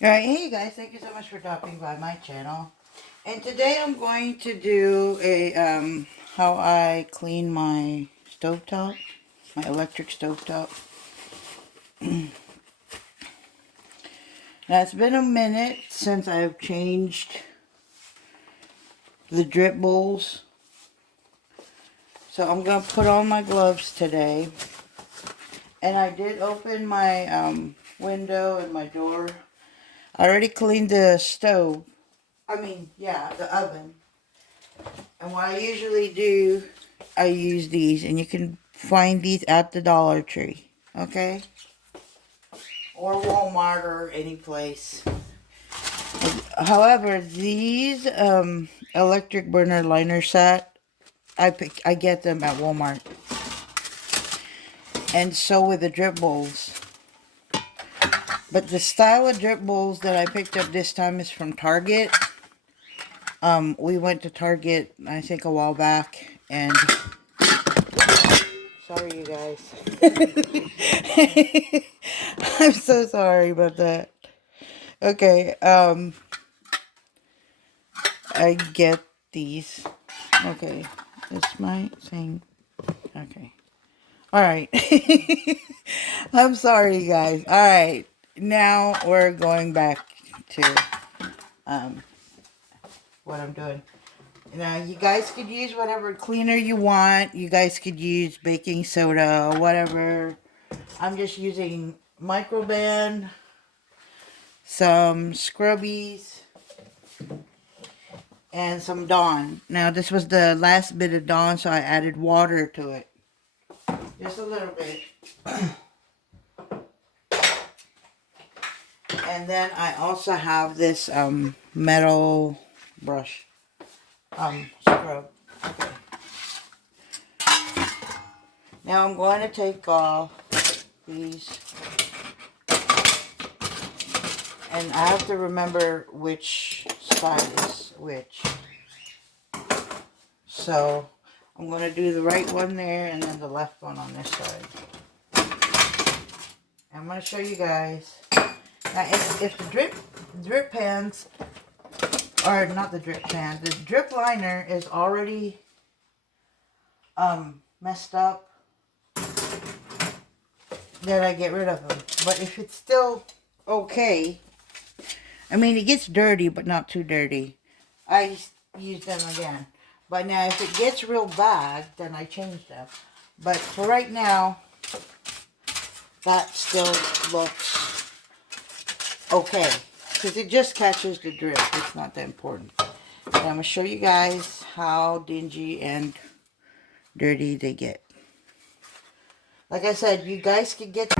Alright, hey guys, thank you so much for stopping by my channel. And today I'm going to do a, how I clean my stovetop, my electric stovetop. Now it's been a minute since I've changed the drip bowls. So I'm going to put on my gloves today. And I did open my window and my door. I already cleaned the stove. The oven. And what I usually do, I use these. And you can find these at the Dollar Tree. Okay? Or Walmart or any place. However, these electric burner liner set, I get them at Walmart. And so with the drip bowls. But the style of drip bowls that I picked up this time is from Target. We went to Target, I think, a while back, and sorry, you guys. I'm so sorry about that. Okay, I get these. Okay, that's my thing. Okay. Alright. I'm sorry, you guys. Alright. Now we're going back to what I'm doing. Now you guys could use whatever cleaner you want. You guys could use baking soda, whatever. I'm just using Microban, some Scrubbies, and some Dawn. Now this was the last bit of Dawn, so I added water to it. Just a little bit. And then I also have this metal brush scrub. Okay. Now I'm going to take off these, and I have to remember which side is which. So I'm going to do the right one there and then the left one on this side. I'm going to show you guys. Now, if the drip pans, or not the drip pan, the drip liner is already messed up, then I get rid of them. But if it's still okay, I mean, it gets dirty, but not too dirty, I use them again. But now, if it gets real bad, then I change them. But for right now, that still looks okay, because it just catches the drip. It's not that important. And I'm going to show you guys how dingy and dirty they get. Like I said, you guys could get...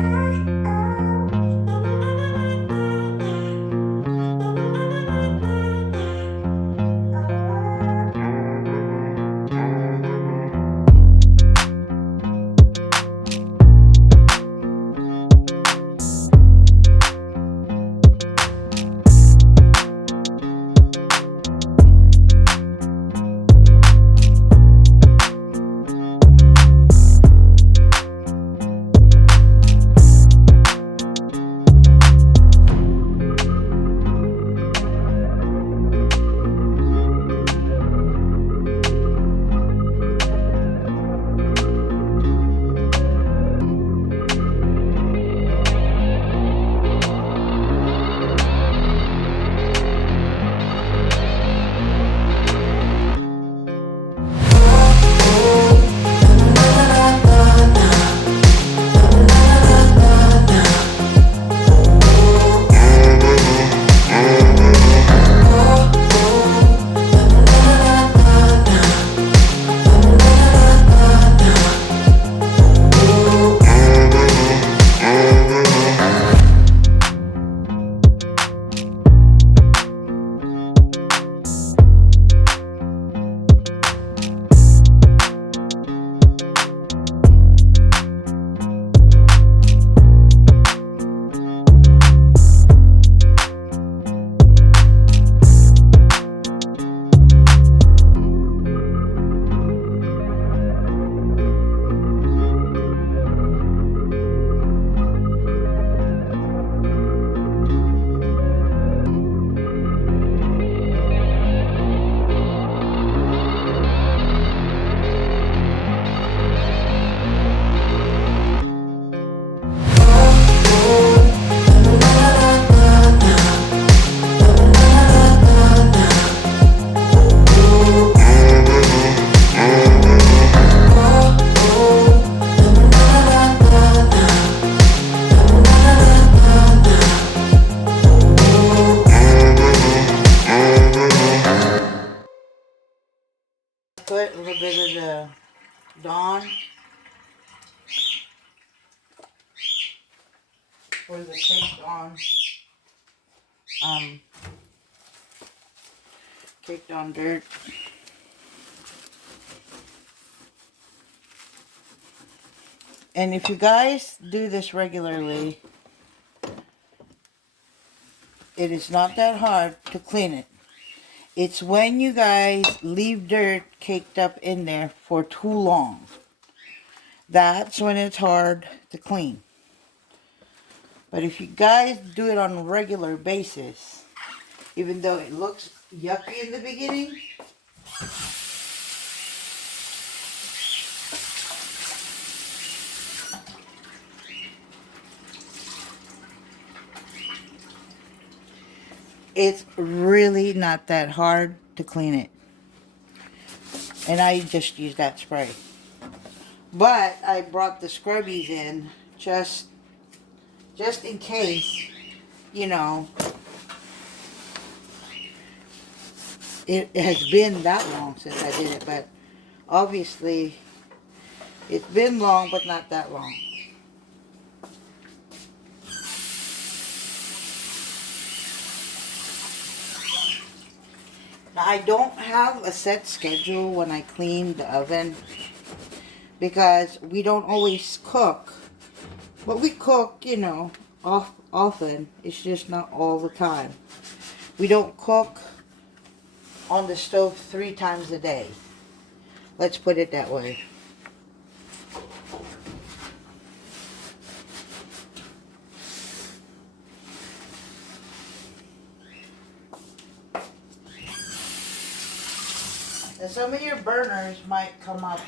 the Dawn. For the caked on dirt. And if you guys do this regularly, it is not that hard to clean it. It's when you guys leave dirt caked up in there for too long. That's when it's hard to clean. But if you guys do it on a regular basis, even though it looks yucky in the beginning, it's really not that hard to clean it. And I just use that spray. But I brought the scrubbies in just in case, you know, it has been that long since I did it. But obviously, it's been long, but not that long. Now, I don't have a set schedule when I clean the oven because we don't always cook. But we cook, you know, often. It's just not all the time. We don't cook on the stove 3 times a day. Let's put it that way. And some of your burners might come up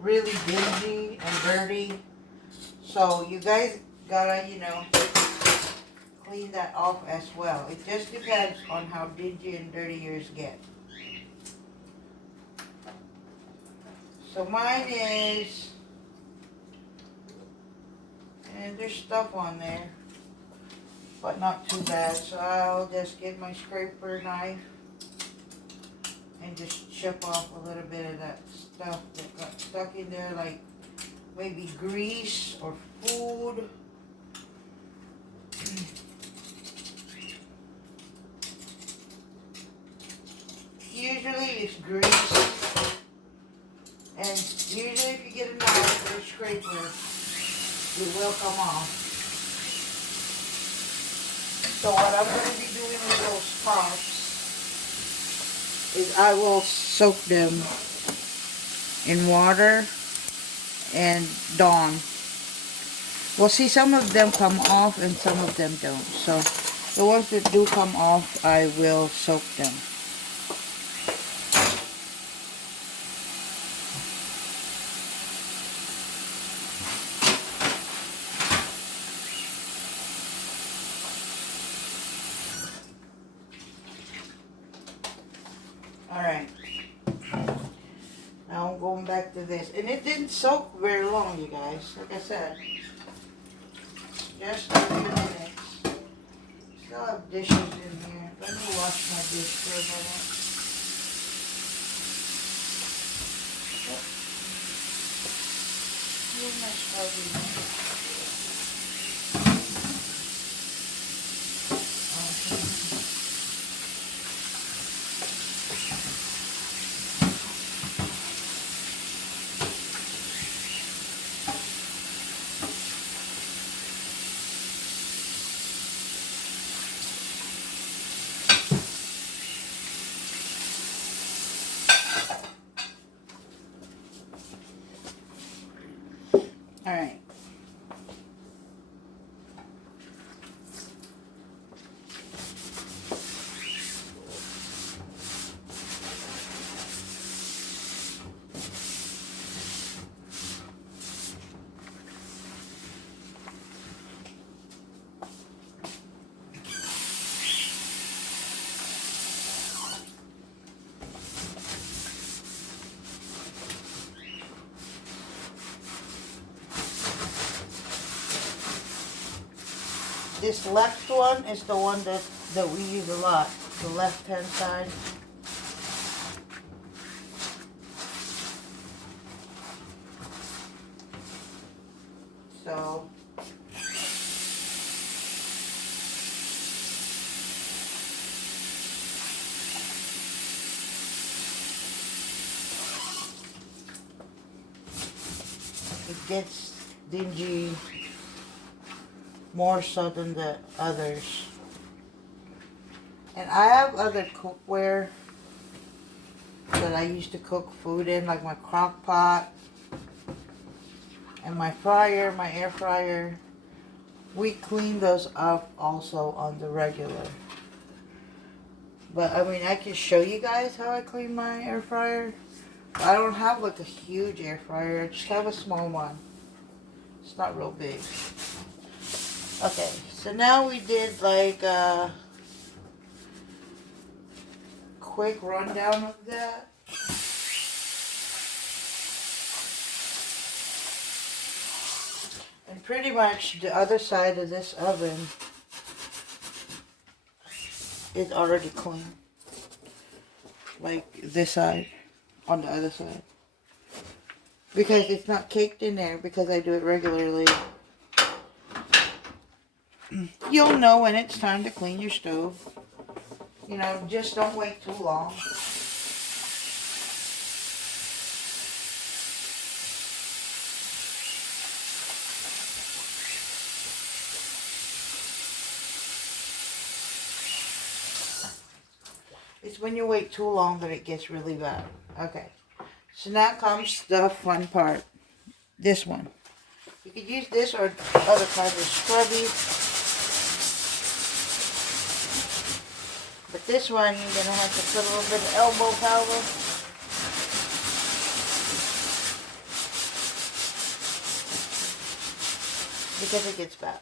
really dingy and dirty. So you guys gotta, you know, clean that off as well. It just depends on how dingy and dirty yours get. So mine is, and there's stuff on there, but not too bad. So I'll just get my scraper knife and just chip off a little bit of that stuff that got stuck in there, like maybe grease or food. Usually it's grease. And usually if you get a knife or a scraper, it will come off. So what I'm going to be doing with those tops is I will soak them in water and Dawn. Well, see, some of them come off and some of them don't. So the ones that do come off, I will soak them. Alright. Now I'm going back to this. And it didn't soak very long, you guys. Like I said. Just a few minutes. Still have dishes in here. Let me wash my dish for a minute. Here's my scrubby. Alright. This left one is the one that we use a lot. The left hand side. gets dingy more so than the others. And I have other cookware that I used to cook food in, like my crock pot and my fryer, my air fryer. We clean those up also on the regular. But I mean, I can show you guys how I clean my air fryer. I don't have like a huge air fryer. I just have a small one. It's not real big. Okay, so now we did like a quick rundown of that. And pretty much the other side of this oven is already clean. Like this side on the other side. Because it's not caked in there because I do it regularly. You'll know when it's time to clean your stove. You know, just don't wait too long. It's when you wait too long that it gets really bad. Okay. So now comes the fun part. This one. You could use this or other kinds of scrubby. But this one, you're going to have to put a little bit of elbow powder. Because it gets bad.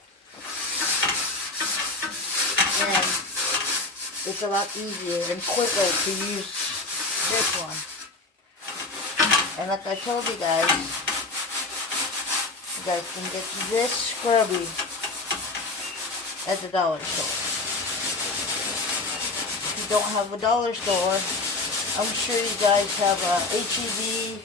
And it's a lot easier and quicker to use this one. And like I told you guys can get this scrubby at the dollar store. If you don't have a dollar store, I'm sure you guys have a H-E-B.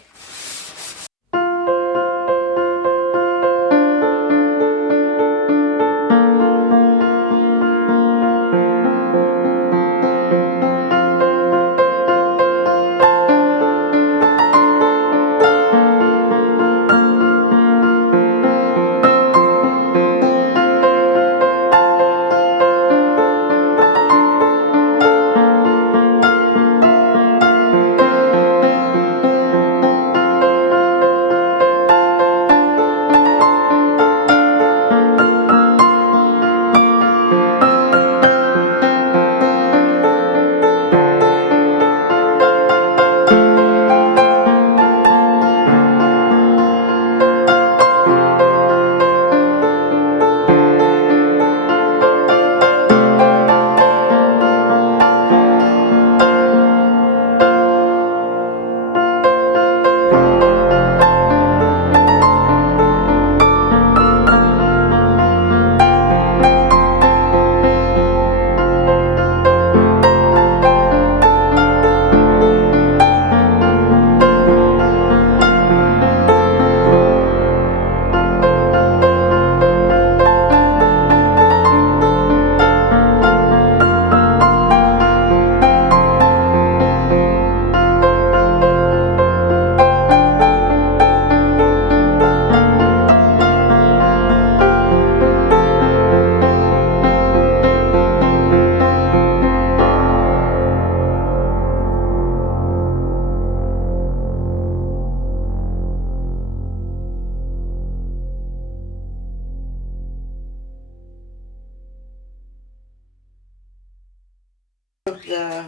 The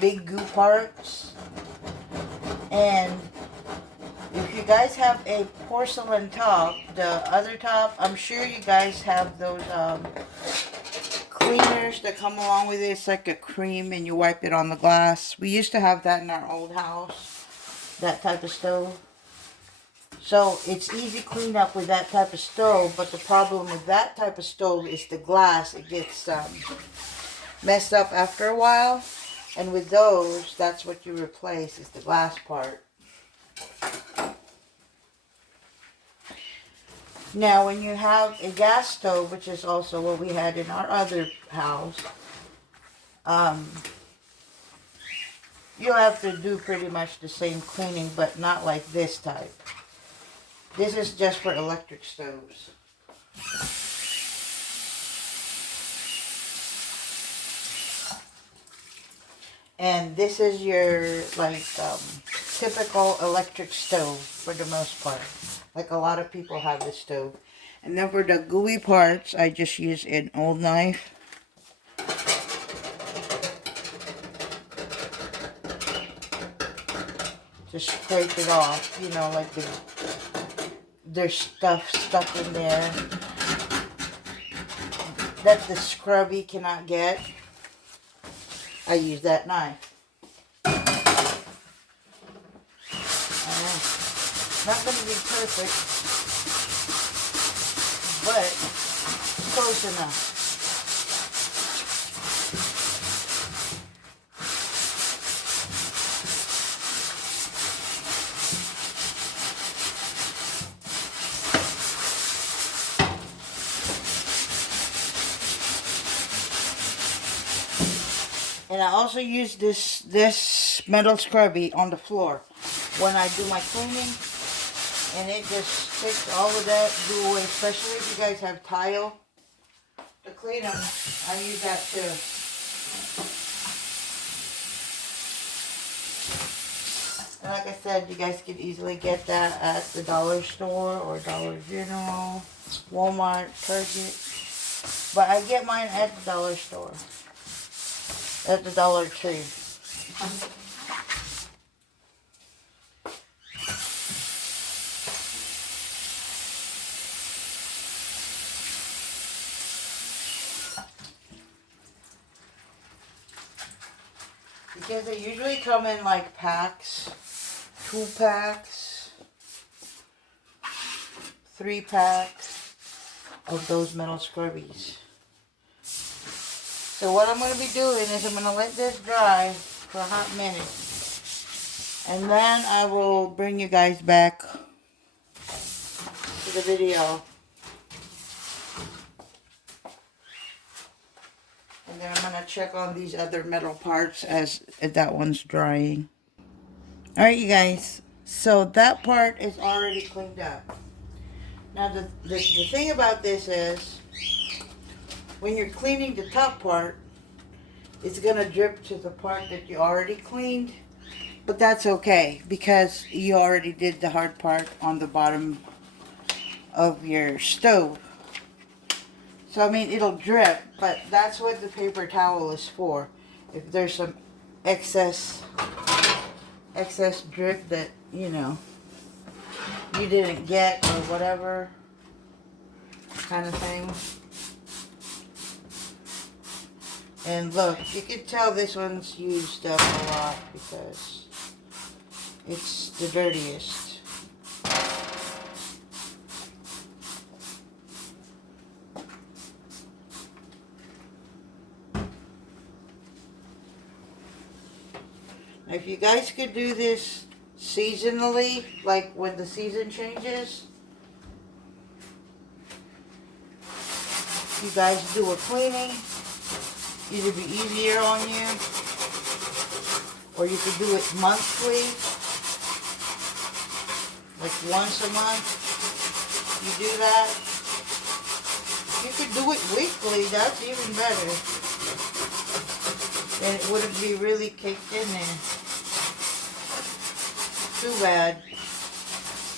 big goo parts. And if you guys have a porcelain top, the other top, I'm sure you guys have those cleaners that come along with it. It's like a cream and you wipe it on the glass. We used to have that in our old house, that type of stove. So it's easy cleanup with that type of stove, but the problem with that type of stove is the glass. It gets messed up after a while. And with those, that's what you replace, is the glass part. Now, when you have a gas stove, which is also what we had in our other house, you'll have to do pretty much the same cleaning, but not like this type. This is just for electric stoves. And this is your, like, typical electric stove for the most part. Like, a lot of people have this stove. And then for the gooey parts, I just use an old knife. Just scrape it off, you know, like there's stuff stuck in there that the scrubby cannot get. I use that knife. Not going to be perfect, but close enough. And I also use this metal scrubby on the floor when I do my cleaning, and it just takes all of that glue away, especially if you guys have tile to clean them. I use that too. And like I said, you guys can easily get that at the dollar store or Dollar General, Walmart, Target. But I get mine at the dollar store. At the Dollar Tree. Because they usually come in like packs, 2 packs, 3 packs of those metal scrubbies. So what I'm going to be doing is I'm going to let this dry for a hot minute. And then I will bring you guys back to the video. And then I'm going to check on these other metal parts as that one's drying. Alright, you guys. So that part is already cleaned up. Now the thing about this is, when you're cleaning the top part, it's going to drip to the part that you already cleaned. But that's okay, because you already did the hard part on the bottom of your stove. So, I mean, it'll drip, but that's what the paper towel is for. If there's some excess drip that, you know, you didn't get or whatever kind of thing. And look, you can tell this one's used up a lot because it's the dirtiest. If you guys could do this seasonally, like when the season changes, you guys do a cleaning, either be easier on you, or you could do it monthly, like once a month. You do that. If you could do it weekly, that's even better. Then it wouldn't be really caked in there. Too bad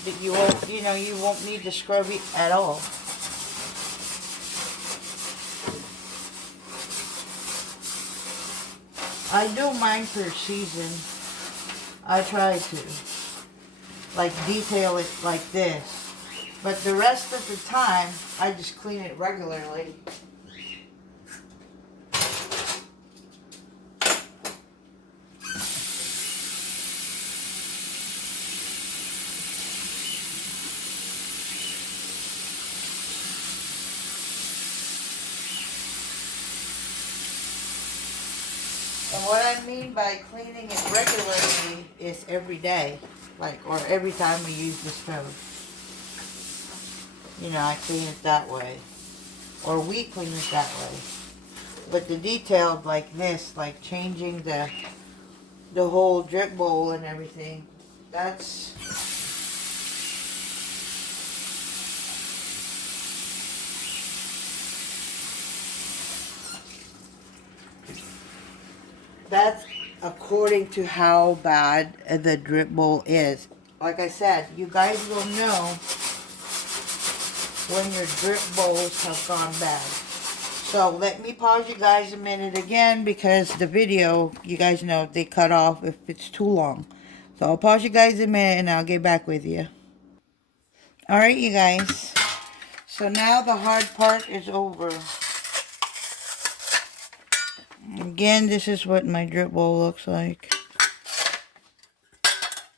that you won't, you know, you won't need to scrub it at all. I do mine per season. I try to, like, detail it like this. But the rest of the time, I just clean it regularly. And what I mean by cleaning it regularly is every day, like, or every time we use the stove. You know, I clean it that way, or we clean it that way. But the detailed like this, like changing the whole drip bowl and everything, that's That's according to how bad the drip bowl is. Like I said, you guys will know when your drip bowls have gone bad. So let me pause you guys a minute again, because the video, you guys know, they cut off if it's too long. So I'll pause you guys a minute and I'll get back with you. Alright, you guys. So now the hard part is over. Again, this is what my drip bowl looks like.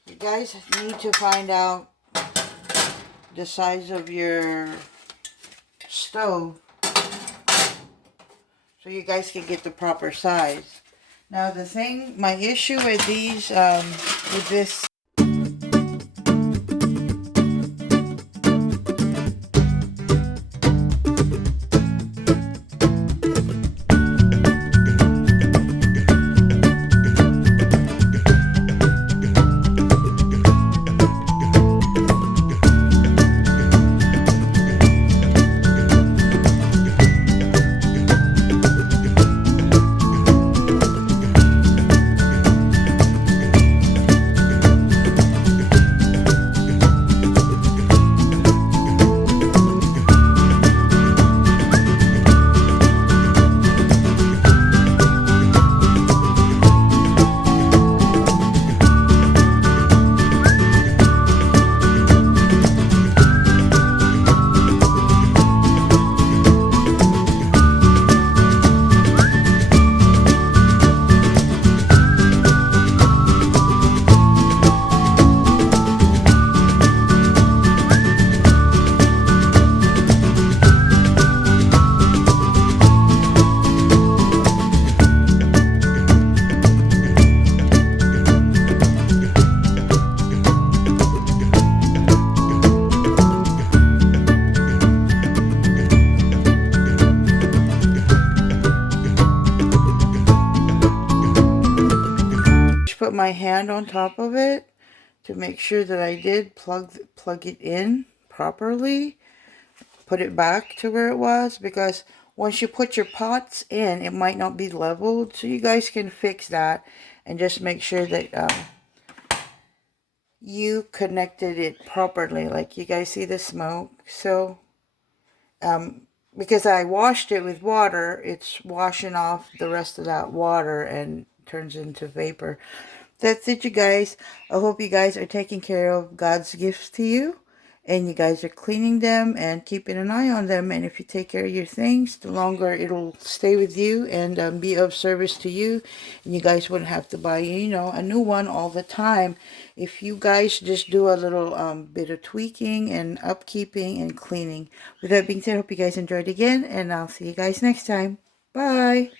You guys need to find out the size of your stove so you guys can get the proper size. Now the thing, my issue with these, with this put my hand on top of it to make sure that I did plug it in properly, put it back to where it was, because once you put your pots in, it might not be leveled, so you guys can fix that and just make sure that you connected it properly. Like you guys see the smoke. So because I washed it with water, it's washing off the rest of that water and turns into vapor. That's it, you guys. I hope you guys are taking care of God's gifts to you, and you guys are cleaning them and keeping an eye on them. And if you take care of your things, the longer it'll stay with you and be of service to you. And you guys wouldn't have to buy, you know, a new one all the time. If you guys just do a little bit of tweaking and upkeeping and cleaning. With that being said, I hope you guys enjoyed again, and I'll see you guys next time. Bye.